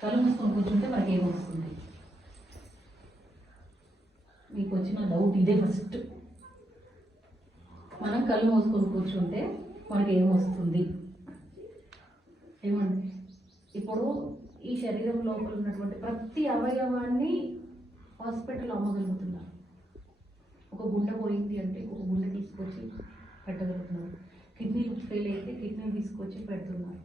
కళ్ళు మూసుకొని కూర్చుంటే మనకి ఏమొస్తుంది మీకు వచ్చిన డౌట్ ఇదే ఫస్ట్ మనం కళ్ళు మూసుకొని కూర్చుంటే మనకి ఏమొస్తుంది ఏమండి? ఇప్పుడు ఈ శరీరం లోపల ఉన్నటువంటి ప్రతి అవయవాన్ని హాస్పిటల్ అమ్మగలుగుతున్నారు. ఒక గుండె పోయింది అంటే ఒక గుండె తీసుకొచ్చి పెట్టగలుగుతున్నారు. కిడ్నీలు ఫెయిల్ అయితే కిడ్నీ తీసుకొచ్చి పెడుతున్నారు.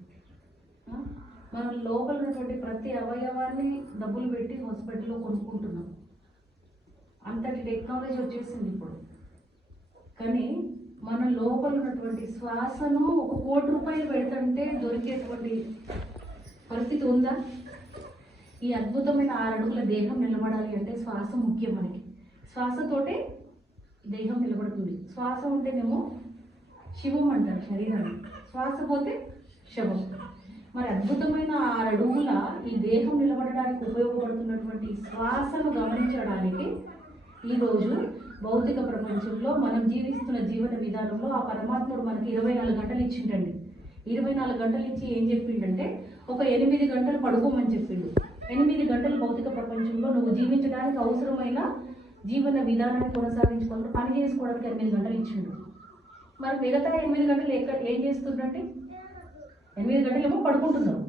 మనం లోపల ఉన్నటువంటి ప్రతి అవయవాన్ని డబ్బులు పెట్టి హాస్పిటల్లో కొనుక్కుంటున్నాం. అంతటి టెక్నాలజీ వచ్చేసింది ఇప్పుడు. కానీ మన లోపల ఉన్నటువంటి శ్వాసను ఒక కోటి రూపాయలు పెడుతుంటే దొరికేటువంటి పరిస్థితి ఉందా? ఈ అద్భుతమైన ఆరు అడుగుల దేహం నిలబడాలి అంటే శ్వాస ముఖ్యం మనకి. శ్వాసతోటే దేహం నిలబడుతుంది. శ్వాస ఉంటేనేమో శివం అంటారు శరీరాన్ని. శ్వాస పోతే శవం. మరి అద్భుతమైన ఆరు అడుగుల ఈ దేహం నిలబడడానికి ఉపయోగపడుతున్నటువంటి శ్వాసను గమనించడానికి ఈరోజు భౌతిక ప్రపంచంలో మనం జీవిస్తున్న జీవన విధానంలో ఆ పరమాత్ముడు మనకి ఇరవై నాలుగు గంటలు ఇచ్చిండండి. ఇరవై నాలుగు గంటలు ఇచ్చి ఏం చెప్పిండంటే ఒక ఎనిమిది గంటలు పడుకోమని చెప్పిండు. ఎనిమిది గంటలు భౌతిక ప్రపంచంలో నువ్వు జీవించడానికి అవసరమైన జీవన విధానాన్ని కొనసాగించుకోవడానికి పని చేసుకోవడానికి ఎనిమిది గంటలు ఇచ్చిండు. మరి మిగతా ఎనిమిది గంటలు ఎక్కడ ఏం చేస్తుండంటే ఎనిమిది గంటలేమో పడుకుంటున్నాం.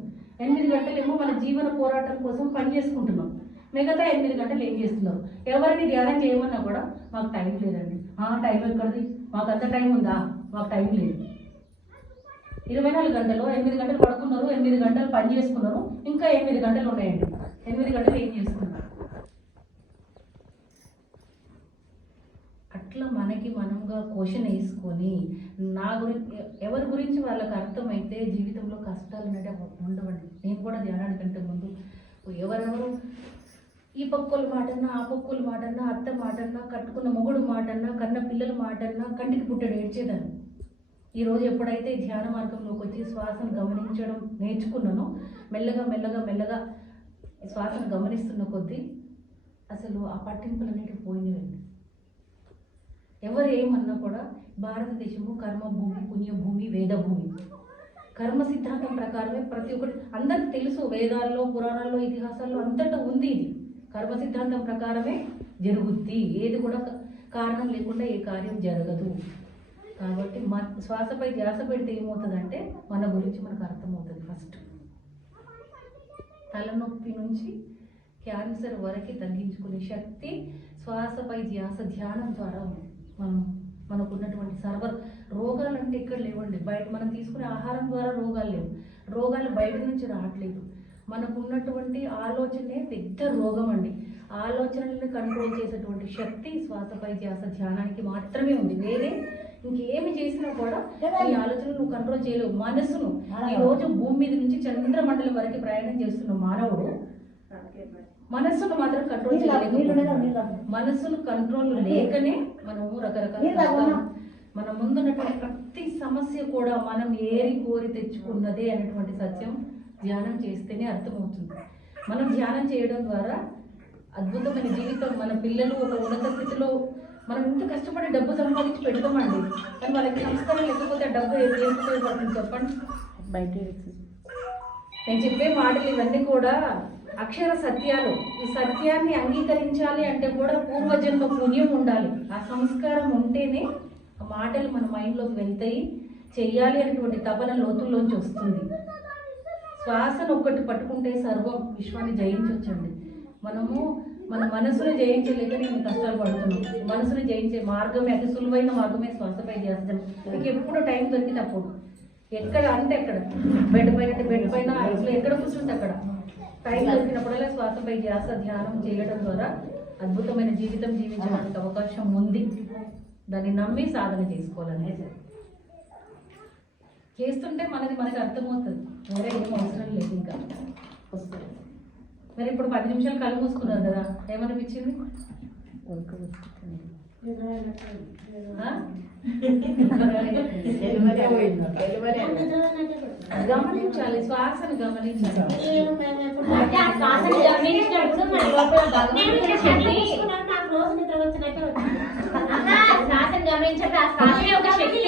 ఎనిమిది గంటలేమో మన జీవన పోరాటం కోసం పని చేసుకుంటున్నాం. మిగతా ఎనిమిది గంటలు ఏం చేస్తున్నాం? ఎవరిని ధ్యానం చేయమన్నా కూడా మాకు టైం లేదండి. ఆ టైం ఎక్కడిది? మాకు అంత టైం ఉందా? మాకు టైం లేదు. ఇరవై నాలుగు గంటలు ఎనిమిది గంటలు పడుకున్నారు ఎనిమిది గంటలు పని చేసుకున్నారు ఇంకా ఎనిమిది గంటలు ఉన్నాయండి. ఎనిమిది గంటలు ఏం చేసుకున్నారు అట్లా మనకి మనంగా క్వశ్చన్ వేసుకొని నా గురించి ఎవరి గురించి వాళ్ళకి అర్థమైతే జీవితంలో కష్టాలు అనేవి ఉండవండి. నేను కూడా ధ్యానానికంటే ముందు ఎవరెవరు ఈ పక్కుల మాటన్నా ఆ పక్కుల మాటన్నా అత్త మాటన్నా కట్టుకున్న మొగుడు మాటన్నా కన్న పిల్లల మాటన్నా కంటికి పుట్టడు ఏడ్చేదాన్ని. ఈరోజు ఎప్పుడైతే ధ్యాన మార్గంలోకి వచ్చి శ్వాసను గమనించడం నేర్చుకున్నానో మెల్లగా మెల్లగా మెల్లగా శ్వాసను గమనిస్తున్న కొద్దీ అసలు ఆ పట్టింపులు అనేవి పోయినవండి. ఎవరు ఏమన్నా కూడా భారతదేశము కర్మభూమి పుణ్యభూమి వేదభూమి కర్మ సిద్ధాంతం ప్రకారమే ప్రతి ఒక్కటి అందరికి తెలుసు వేదాల్లో పురాణాల్లో ఇతిహాసాల్లో అంతటా ఉంది ఇది. కర్మ సిద్ధాంతం ప్రకారమే జరుగుద్ది. ఏది కూడా కారణం లేకుండా ఏ కార్యం జరగదు. కాబట్టి మన శ్వాసపై ధ్యాస పెడితే ఏమవుతుందంటే మన గురించి మనకు అర్థమవుతుంది ఫస్ట్ తలనొప్పి నుంచి క్యాన్సర్ వరకు తగ్గించుకునే శక్తి శ్వాసపై ధ్యాస ధ్యానం ద్వారా ఉంది. మనం మనకు ఉన్నటువంటి సర్వ రోగాలు అంటే ఇక్కడ లేవండి. బయట మనం తీసుకునే ఆహారం ద్వారా రోగాలు లేవు. రోగాలు బయట నుంచి రావట్లేదు. మనకు ఉన్నటువంటి ఆలోచనే పెద్ద రోగం అండి ఆలోచనలను కంట్రోల్ చేసేటువంటి శక్తి శ్వాసపై ధ్యాస ధ్యానానికి మాత్రమే ఉంది. వేరే ఇంకేమి చేసినా కూడా ఈ ఆలోచనలు నువ్వు కంట్రోల్ చేయలేవు. మనసును ఈ రోజు భూమి మీద నుంచి చంద్రమండలం వరకు ప్రయాణం చేస్తున్న మానవుడు మనస్సును మాత్రం కంట్రోల్ చేయలేకపోతున్నాడు మనస్సును కంట్రోల్ లేకనే మనము రకరకాల మన ముందున్నటువంటి ప్రతి సమస్య కూడా మనం ఏరి కోరి తెచ్చుకున్నదే అనేటువంటి సత్యం ధ్యానం చేస్తేనే అర్థమవుతుంది. మనం ధ్యానం చేయడం ద్వారా అద్భుతమైన జీవితం మన పిల్లలు ఒక ఉన్నత స్థితిలో మనం ఇంత కష్టపడి డబ్బు సంపాదించి పెడతామండి కానీ వాళ్ళకి సంస్కారం లేకపోతే డబ్బు ఏం ఉపయోగపడుతుంది చెప్పండి? బయట నేను చెప్పే మాటలు ఇవన్నీ కూడా అక్షర సత్యాలు. ఈ సత్యాన్ని అంగీకరించాలి అంటే కూడా పూర్వజన్మ పుణ్యం ఉండాలి. ఆ సంస్కారం ఉంటేనే ఆ మాటలు మన మైండ్లోకి వెళ్తాయి. చెయ్యాలి అనేటువంటి తపన లోతుల్లోంచి వస్తుంది. శ్వాసను ఒక్కటి పట్టుకుంటే సర్వం విశ్వాన్ని జయించవచ్చండి మనము మన మనసును జయించలేక నేను కష్టాలు పడుతున్నాం మనసును జయించే మార్గమే అతి సులువైన మార్గమే శ్వాసపై చేస్తాం మీకు ఎప్పుడు టైం దొరికినప్పుడు ఎక్కడ అంటే ఎక్కడ బెడ్ పైన అంటే బెడ్ పైన ఎక్కడ కూర్చుంటే అక్కడ. టైం దొరికినప్పుడల్లా శ్వాసపై ధ్యాస ధ్యానం చేయడం ద్వారా అద్భుతమైన జీవితం జీవించడానికి అవకాశం ఉంది. దాన్ని నమ్మి సాధన చేసుకోవాలనేది చేస్తుంటే మనది మనకి అర్థమవుతుంది. వేరే ఏం అవసరం లేదు ఇంకా. వస్తుంది. మరి ఇప్పుడు పది నిమిషాలు కళ్ళు మూసుకున్నారు కదా ఏమనిపించింది? గమనించాలి శ్వాసను గమనించాలి అంటే ఆ శ్వాసని గమనించినప్పుడు మన లోపల భగవంతుడి శక్తి ఆహా, శ్వాసని గమనించక ఆ శ్వాసనే ఒక శక్తి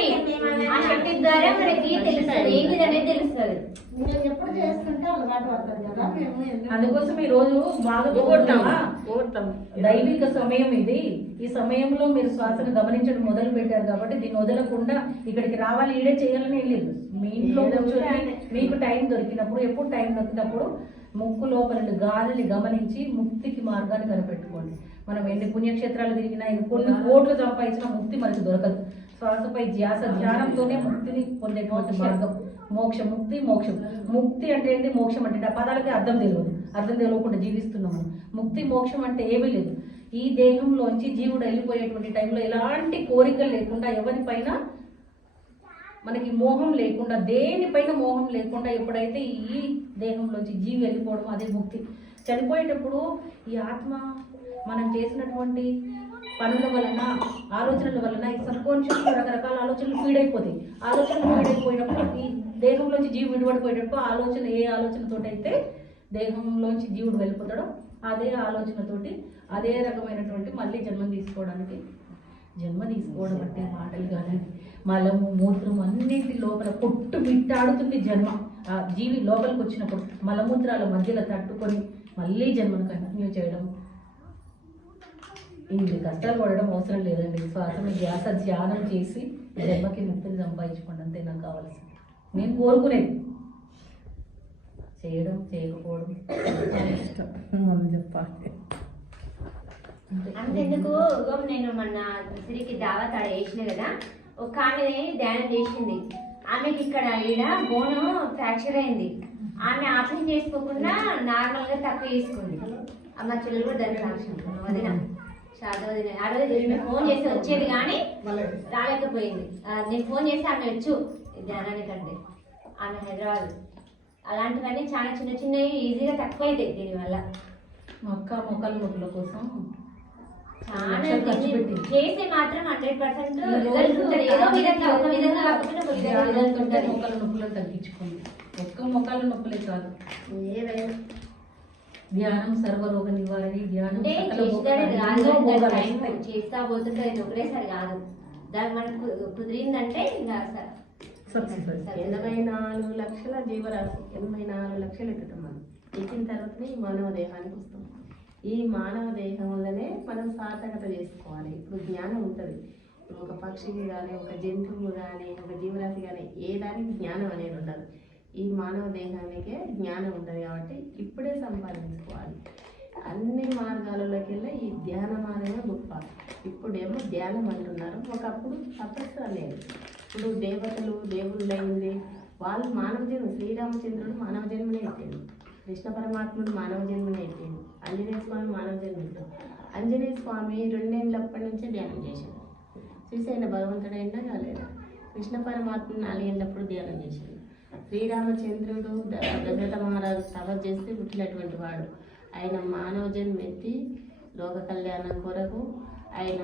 శక్తి ద్వారా మనకి తెలుస్తుంది. ఏంటిది అనేది తెలుస్తుంది? మేము ఎప్పుడు చేస్తుంటే అలవాటు పడుతుంది కదా మేము ఎందుకు- అందుకోసం ఈ రోజు బాగా దైవిక సమయం ఇది. ఈ సమయంలో మీరు శ్వాసను గమనించడం మొదలు పెట్టారు కాబట్టి దీన్ని వదలకుండా ఇక్కడికి రావాలి. ఈడే చేయాలని లేదు. మీ ఇంట్లో కూర్చొని. మీకు టైం దొరికినప్పుడు ఎప్పుడు టైం దొరికినప్పుడు ముక్కు లోపల గాలిని గమనించి ముక్తికి మార్గాన్ని కనిపెట్టుకోండి. మనం ఎన్ని పుణ్యక్షేత్రాలు తిరిగినా ఎన్ని కొన్ని కోట్లు సంపాదించిన ముక్తి మనకు దొరకదు. శ్వాసపై ధ్యాస ధ్యానంతోనే ముక్తిని పొందేటువంటి మార్గం. మోక్షం ముక్తి మోక్షం. ముక్తి అంటే ఏంటి మోక్షం అంటే ఆ పదాలకి అర్థం తెలియదు అర్థం తెలియకుండా జీవిస్తున్నాం మనం ముక్తి మోక్షం అంటే ఏమీ లేదు. ఈ దేహంలోంచి జీవుడు వెళ్ళిపోయేటువంటి టైంలో ఎలాంటి కోరికలు లేకుండా ఎవరిపైన మనకి మోహం లేకుండా దేనిపైన మోహం లేకుండా ఎప్పుడైతే ఈ దేహంలోంచి జీవి వెళ్ళిపోవడం అదే ముక్తి. చనిపోయేటప్పుడు ఈ ఆత్మ మనం చేసినటువంటి పనుల వలన ఆలోచనల వలన ఈ సబ్కాన్షియస్ రకరకాల ఆలోచనలు ఫీడ్ అయిపోతాయి. ఆలోచనలు ఫీడ్ అయిపోయినప్పుడు ఈ దేహంలోంచి జీవి విడిపడిపోయేటప్పుడు ఆలోచన ఏ ఆలోచనతోటైతే దేహంలోంచి జీవుడు వెళ్ళిపోతాడో అదే ఆలోచనతోటి అదే రకమైనటువంటి మళ్ళీ జన్మం తీసుకోవడానికి జన్మ తీసుకోవడం అంటే మాటలు కాదండి. మలము మూత్రం అన్నింటి లోపల పొట్టు మిట్టాడుతుంది జన్మ. ఆ జీవి లోపలికి వచ్చినప్పుడు మలమూత్రాల మధ్యలో తట్టుకొని మళ్ళీ జన్మను కంటిన్యూ చేయడం ఇన్ని కష్టాలు పడడం అవసరం లేదండి. శ్వాసను ధ్యాస ధ్యానం చేసి జన్మకి ముక్తిని సంపాదించుకోండి. అంతే నాకు కావాల్సింది. నేను కోరుకునేది. చేయడం చేయకపోవడం. మనం చెప్పాలి. అంతే. అంతెందుకు? నేను మొన్న సిరికి దావత్ ఆడ వేసిన కదా ఒక ఆమె ధ్యానం చేసింది. ఆమెకి ఇక్కడ ఈడ బోను ఫ్రాక్చర్ అయింది. ఆమె ఆపరేషన్ చేసుకోకుండా నార్మల్గా తక్కువ చేసుకుంది అమ్మ చెల్లెలు కూడా దాని సాక్ష్యం వదిన. శారద వదిన ఆ రోజు నేను ఫోన్ చేసి వచ్చేది కానీ రాలేకపోయింది. నేను ఫోన్ చేసి ఆమె వచ్చు ధ్యానానికంటే ఆమె హైదరాబాద్. అలాంటివన్నీ చాలా చిన్న చిన్నవి ఈజీగా తక్కువ అవుతాయి దీనివల్ల. మా అక్క మొక్కల నొప్పుల కోసం చాలా. చేస్తే మాత్రం హండ్రెడ్ పర్సెంట్ ఏదో విధంగా ఒక విధంగా కాకపోయినా ఒక విధంగా మొక్కల నొప్పులను తగ్గించుకోండి. ఒక్క మొక్కల నొప్పులే కాదు. ఏదైనా ధ్యానం సర్వరోగ నివారణ ధ్యానం అంటే. చేస్తా పోతుంటే ఒకటేసారి కాదు. దాని మనకు కుదిరిందంటే ఇంకా. ఎనభై నాలుగు లక్షల జీవరాశి ఎనభై నాలుగు లక్షలు ఎత్తుతాం మనం ఎక్కిన తర్వాతనే ఈ మానవ దేహానికి వస్తాం. ఈ మానవ దేహం వల్లనే మనం సార్థకత చేసుకోవాలి. ఇప్పుడు జ్ఞానం ఉంటుంది. ఒక పక్షికి కానీ ఒక జంతువు కానీ ఒక జీవరాశి కానీ ఏ దానికి జ్ఞానం అనేది ఉండదు. ఈ మానవ దేహానికే జ్ఞానం ఉంటుంది కాబట్టి ఇప్పుడే సంపాదించుకోవాలి. అన్ని మార్గాలలోకి వెళ్ళి ఈ ధ్యాన మార్గమే గొప్ప. ఇప్పుడేమో ధ్యానం అంటున్నారు. ఒకప్పుడు తపస్సు అనేది ఇప్పుడు దేవతలు దేవుళ్ళు అయింది. వాళ్ళు మానవ జన్మ శ్రీరామచంద్రుడు మానవ జన్మనే ఎత్తాడు కృష్ణ పరమాత్ముడు మానవ జన్మనే ఎత్తాడు ఆంజనేయ స్వామి మానవ జన్మ ఎత్తాడు ఆంజనేయ స్వామి రెండేళ్ళప్పటి నుంచే ధ్యానం చేశాడు. శ్రీశైన భగవంతుడైనా కాలేదా కృష్ణ పరమాత్మ నాలుగేళ్ళప్పుడు ధ్యానం చేశాడు. శ్రీరామచంద్రుడు దశరథ మహారాజు తపస్సు చేస్తే పుట్టినటువంటి వాడు. ఆయన మానవ జన్మ ఎత్తి లోక కళ్యాణం కొరకు ఆయన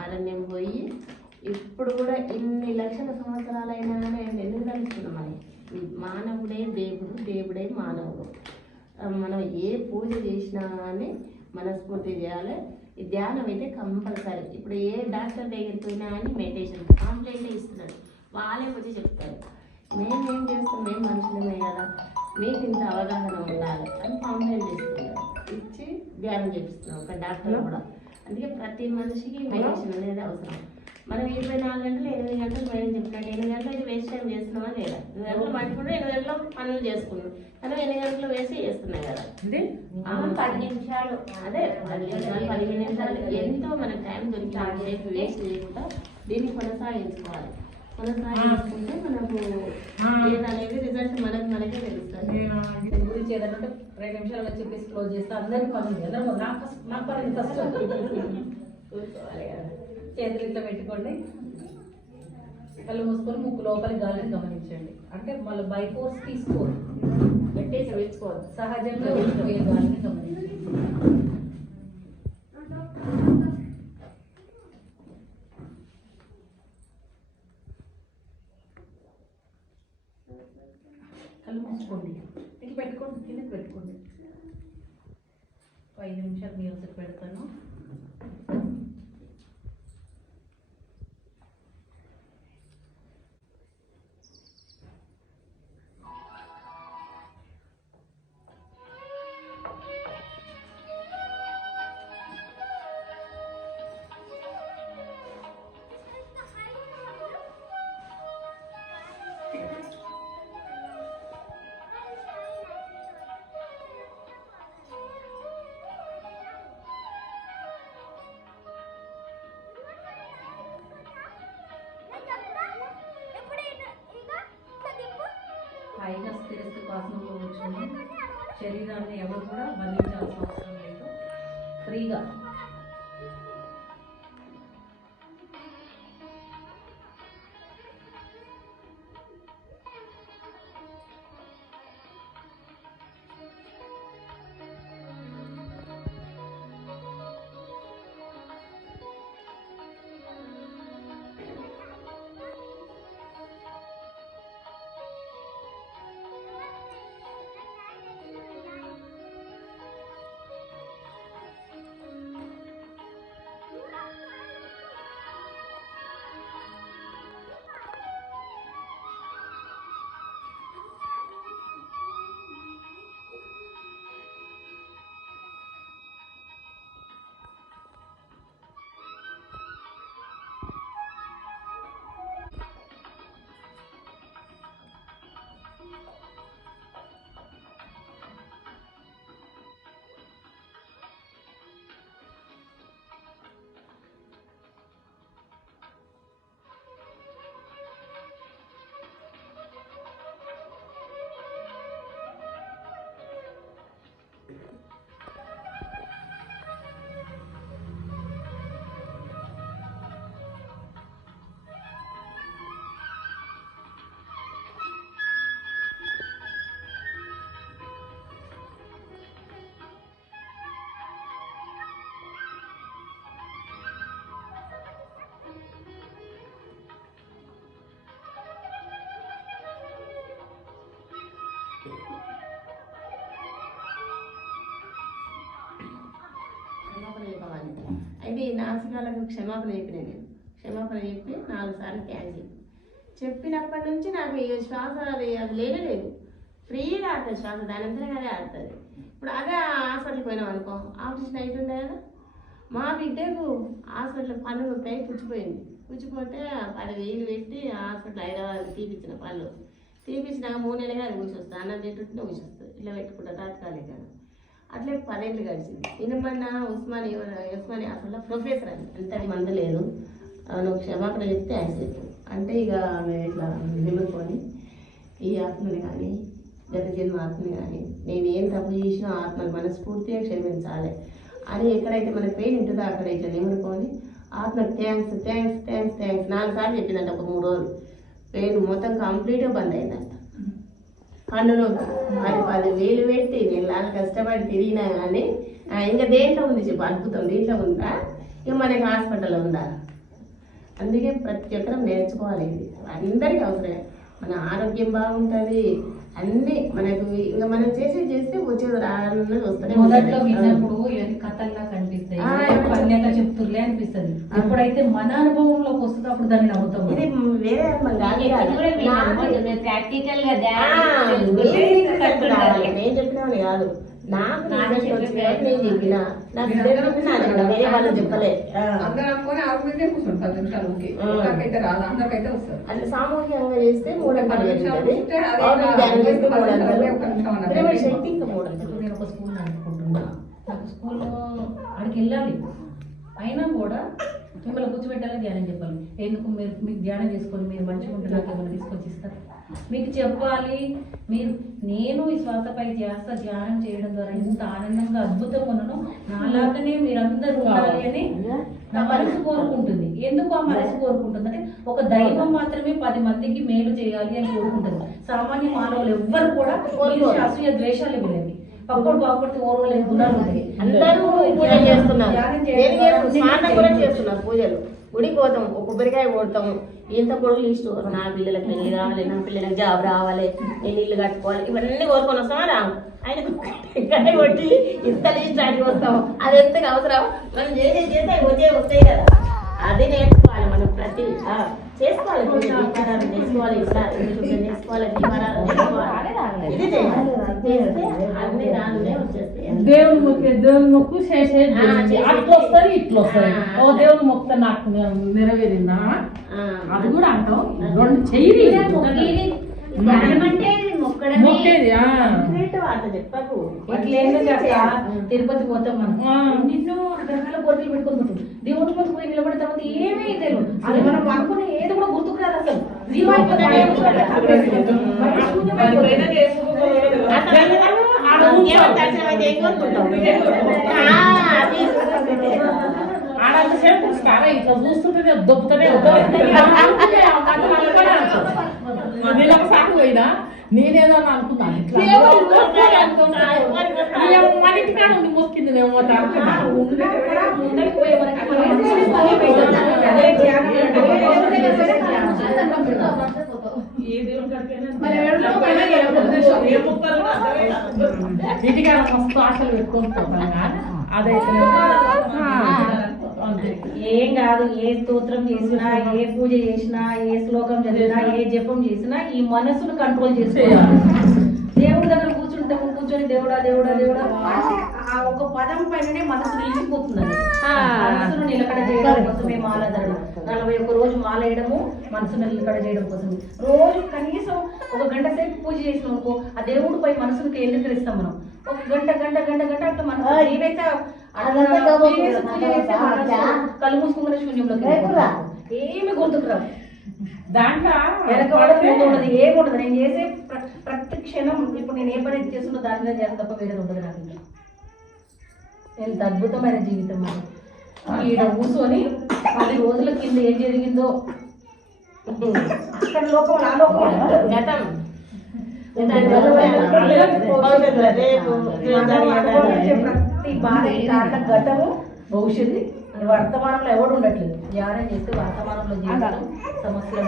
అరణ్యం పోయి ఇప్పుడు కూడా ఇన్ని లక్షల సంవత్సరాలైనా కానీ ఆయన ఎందుకు కలుస్తున్నాం మానవుడే దేవుడు దేవుడే మానవుడు. మనం ఏ పూజ చేసినా కానీ మనస్ఫూర్తి చేయాలి. ఈ ధ్యానం అయితే కంపల్సరీ. ఇప్పుడు ఏ డాక్టర్ దగ్గరికి పోయినా కానీ మెడిటేషన్ కాంప్లైంట్ ఇస్తున్నాడు. వాళ్ళే వచ్చి చెప్తారు. మేము ఏం చేస్తాం మేము మనుషులమే కదా. మీకు ఇంత అవగాహన ఉండాలి అని కాంప్లైంట్ ఇస్తున్నారు ఇచ్చి ధ్యానం చేపిస్తున్నాం ఒక డాక్టర్ కూడా. అందుకే ప్రతి మనిషికి మెడిటేషన్ అనేది అవసరం. మనం ఇరవై నాలుగు గంటలు ఎనిమిది గంటలు మేడం చెప్తాడు ఎనిమిది గంటలు అయితే వేస్ట్ టైం చేస్తున్నామా లేదా? ఎనిమిది గంటలు పట్టుకుంటే ఎనిమిది గంటలు పనులు చేసుకున్నాం. మనం ఎనిమిది గంటలు వేసి చేస్తున్నాం కదా. ఇది పది నిమిషాలు. అదే పది నిమిషాలు పదిహేను నిమిషాలు. ఎంతో మన టైం దొరికిన సేపు వేస్ట్ చేయకుండా దీన్ని కొనసాగించుకోవాలి. మనకు రిజల్ట్ మనకు మనకే తెలుస్తుంది. దీని గురించి ఏదంటే రెండు చెప్పేసి క్లోజ్ చేస్తే. అందరికి పని ఉంది. అందరూ నాకు ఫస్ట్ నాకు పని ఫస్ట్ కూర్చోవాలి కదా. చేతులు ఇట్లా పెట్టుకోండి. కళ్ళు మూసుకొని ముక్కు లోపలి గాలిని గమనించండి. అంటే మళ్ళీ బై ఫోర్స్ తీసుకోరు పెట్టేసి వేసుకోవద్దు సహజంగా వెళ్ళిపోయే గాలిని గమనించండి. కళ్ళు మూసుకోండి ఇది పెట్టుకోండి కిందకి పెట్టుకోండి. ఒక ఐదు నిమిషాలు మ్యూజిక్ పెడతాను. శరీరాన్ని ఎవరు కూడా బంధించాల్సిన అవసరం లేదు. ఫ్రీగా. క్షమాపణ అయితే ఈ నాసికాలకు క్షమాపణ చెప్పిన నేను. క్షమాపణ చెప్పి నాలుగు సార్లు క్యాన్సిల్ చెప్పినప్పటి నుంచి నాకు ఈ శ్వాస అది అది లేనలేదు. ఫ్రీగా ఆడుతుంది శ్వాస దాని అంతా అదే ఆడుతుంది. ఇప్పుడు అదే హాస్పిటల్కి పోయినాం అనుకో ఆపరేషన్ అవుతుండే కదా? మా బిడ్డకు హాస్పిటల్ పళ్ళు నొప్పి పుచ్చిపోయింది. పుచ్చిపోతే పది వేలు పెట్టి హాస్పిటల్ హైదరాబాద్ తీపిచ్చిన పళ్ళు. తీపిచ్చినాక మూడు నెలలుగా అది కూర్చొస్తుంది. అన్నం తింటుంటే కూర్చొస్తుంది. ఇలా పెట్టుకుంటా తాత్కాలిక అట్లే పన్నెండు గడిచింది. ఇనమన్న ఉస్మాని ఉస్మాని హాస్పిటల్లో ప్రొఫెసర్ అని. అంత మంది లేదు నువ్వు క్షమాపణ చెప్తే యాక్సెప్ట్ అంటే ఇక ఆమె ఇట్లా నిమ్ముకొని ఈ ఆత్మని కానీ గత జన్మ ఆత్మని కానీ నేను ఏం తప్పు చేసినా ఆత్మని మనస్ఫూర్తిగా క్షమించాలి. అని ఎక్కడైతే మన పెయిన్ ఉంటుందో అక్కడ ఇట్లా నిమ్ముకొని ఆత్మ థ్యాంక్స్ థ్యాంక్స్ థ్యాంక్స్ థ్యాంక్స్ నాలుగు సార్లు చెప్పిందంట ఒక మూడు రోజులు. పెయిన్ మొత్తం కంప్లీట్గా బంద్ అయిందంట. పన్నులు మరి పది వేలు పెట్టి నేను నాలుగు కష్టపడి తిరిగినా కానీ ఇంకా దేంట్లో ఉంది చెప్పు అద్భుతం దీంట్లో ఉందా? ఇక మనకి హాస్పిటల్లో ఉందా అందుకే ప్రతి ఒక్కరం నేర్చుకోవాలి. ఇది అందరికీ అవసరమే. మన ఆరోగ్యం బాగుంటుంది. అన్నీ మనకు ఇంకా మనం చేసి చేస్తే వచ్చేది రాన్నది వస్తూనే మొదట్లో. విన్నప్పుడు ఇవన్నీ కథల్లా కనిపిస్తాయి. చెప్తుర్లే అనిపిస్తుంది. ఎప్పుడైతే మన అనుభవంలోకి వస్తుందో అప్పుడు దాన్ని నవ్వుతాం ఇది వేరే. ప్రాక్టికల్గా. నేను కాదు. నాకు నేను చెప్పిన వేరే వాళ్ళు చెప్పలే. సామూహికంగా చేస్తే మూడు శక్తి ఇంకా మూడు ఇప్పుడు నేను ఒక స్కూల్ అనుకుంటున్నా నాకు స్కూల్లో అక్కడికి వెళ్ళాలి అయినా కూడా మిమ్మల్ని కూర్చోబెట్టాలని ధ్యానం చెప్పాలి. ఎందుకు మీరు మీకు ధ్యానం చేసుకొని మీరు మంచిగా ఉంటే నాకు ఏమైనా తీసుకొచ్చి ఇస్తారు? మీకు చెప్పాలి మీరు నేను ఈ శ్వాసపై ధ్యాస ధ్యానం చేయడం ద్వారా ఎంత ఆనందంగా అద్భుతంగా ఉన్నానో నాలాగనే మీరందరూ ఉండాలి అని నా మనసు కోరుకుంటుంది. ఎందుకు ఆ మనసు కోరుకుంటుంది? అంటే ఒక దైవం మాత్రమే పది మందికి మేలు చేయాలి అని కోరుకుంటుంది. సామాన్య మానవులు ఎవ్వరు కూడా అసూయ ద్వేషాలు వీళ్ళకి పక్కడు బాగుపడితే ఓర్వలేని గుణాలు ఉంటాయి అందరూ పూజ చేస్తున్నారు. స్నానం కూడా చేస్తున్నారు పూజలు. గుడికి పోతాం ఒక కొబ్బరికాయ కొడతాము. ఇంత కొడుకు లిస్ట్ నా పిల్లలకి పెళ్ళి రావాలి నా పిల్లలకి జాబ్ రావాలి నేను ఇల్లు కట్టుకోవాలి ఇవన్నీ కోరుకొని వస్తామా రాము ఆయన కొబ్బరికాయ కొట్టి ఇంత లిస్ట్ అడిగి వస్తాం అది ఎంత అవసరం? మనం చేసే చేస్తే వచ్చే వస్తాయి కదా. అది నేర్చుకోవాలి మనం ప్రతి చేసుకోవాలి దీపారాధన చేసుకోవాలి ఇట్లా ఇల్లు చేసుకోవాలి దీపారాధన చేసుకోవాలి ఇది చేయాలి చేస్తే అన్ని దేవుని మొక్కే దేవుని మొక్కు చేసే. అట్లా వస్తుంది ఇట్లా వస్తుంది. ఓ దేవుని మొక్క నాకు నెరవేరిందా. అది కూడా అంటాం రెండు చెయ్యి అంటే తిరుపతి పోతాం మనం ఆ. ఎన్నో రకాల కోరికలు పెట్టుకుంటాం దేవుడి ముందు పోయి నిలబడిన తర్వాత ఏమీ తెలియదు అది మనం అనుకునే ఏది కూడా గుర్తుకు రాదు అసలు జీవాత్మ దాని ఏమో చూడాలి. అక్కడ మరి శూన్యమైపోతుంది. ఆడ దేవుడు దర్శనం అయితే ఏం కోరుకుంటావు ఆ, అది ఆడంత సేపు స్నాన ఇట్లా దొప్పుతూనే పోయినా నేనేదో అని అనుకున్నాను మన ఇంటికాడ ఉంది మోసుకింది నేను ఇంటికాడ మస్తు ఆశలు కానీ అదైతే అంతే ఏం కాదు ఏ స్తోత్రం చేసినా ఏ పూజ చేసినా ఏ శ్లోకం చదివినా ఏ జపం చేసినా ఈ మనసును కంట్రోల్ చేసుకోవాలి. దేవుడి దగ్గర కూర్చుంటాము కూర్చొని దేవుడా దేవుడా దేవుడా అంటే ఆ ఒక పదం పైననే మనసు నిలిచిపోతుంది అది. మనసును నిలకడ చేయడం కోసమే మాలధరణ నలభై ఒక్క రోజు మాల వేయడము మనసును నిలకడ చేయడం కోసమే. రోజు కనీసం ఒక గంట సేపు పూజ చేసినాం అనుకో ఆ దేవుడిపై మనసును కేంద్రీకరిస్తాం మనం. ఒక గంట గంట గంట గంట అట్లా మనసు ఏదైతే కళ్ళు మూసుకున్న శూన్యంలోకి. ఏమి గుర్తుకురావు దాంట్లో ఉండదు ఏమి ఉండదు. నేను చేసే ప్ర- ప్రతి క్షణం ఇప్పుడు నేను ఏ పని చేస్తున్నా దాని మీద చేస్తా తప్ప వేరేది ఉండదు నాకు. ఎంత అద్భుతమైన జీవితం అది. ఈడ కూర్చొని పది రోజుల కింద ఏం జరిగిందో. అక్కడ లోకం నా లోకం గతం రేపు బాధ కారణ గతము భవిష్యత్తు వర్తమానంలో ఎవడు ఉండట్లేదు. ధ్యానం చేస్తే వర్తమానంలో జీవితం సమస్యలు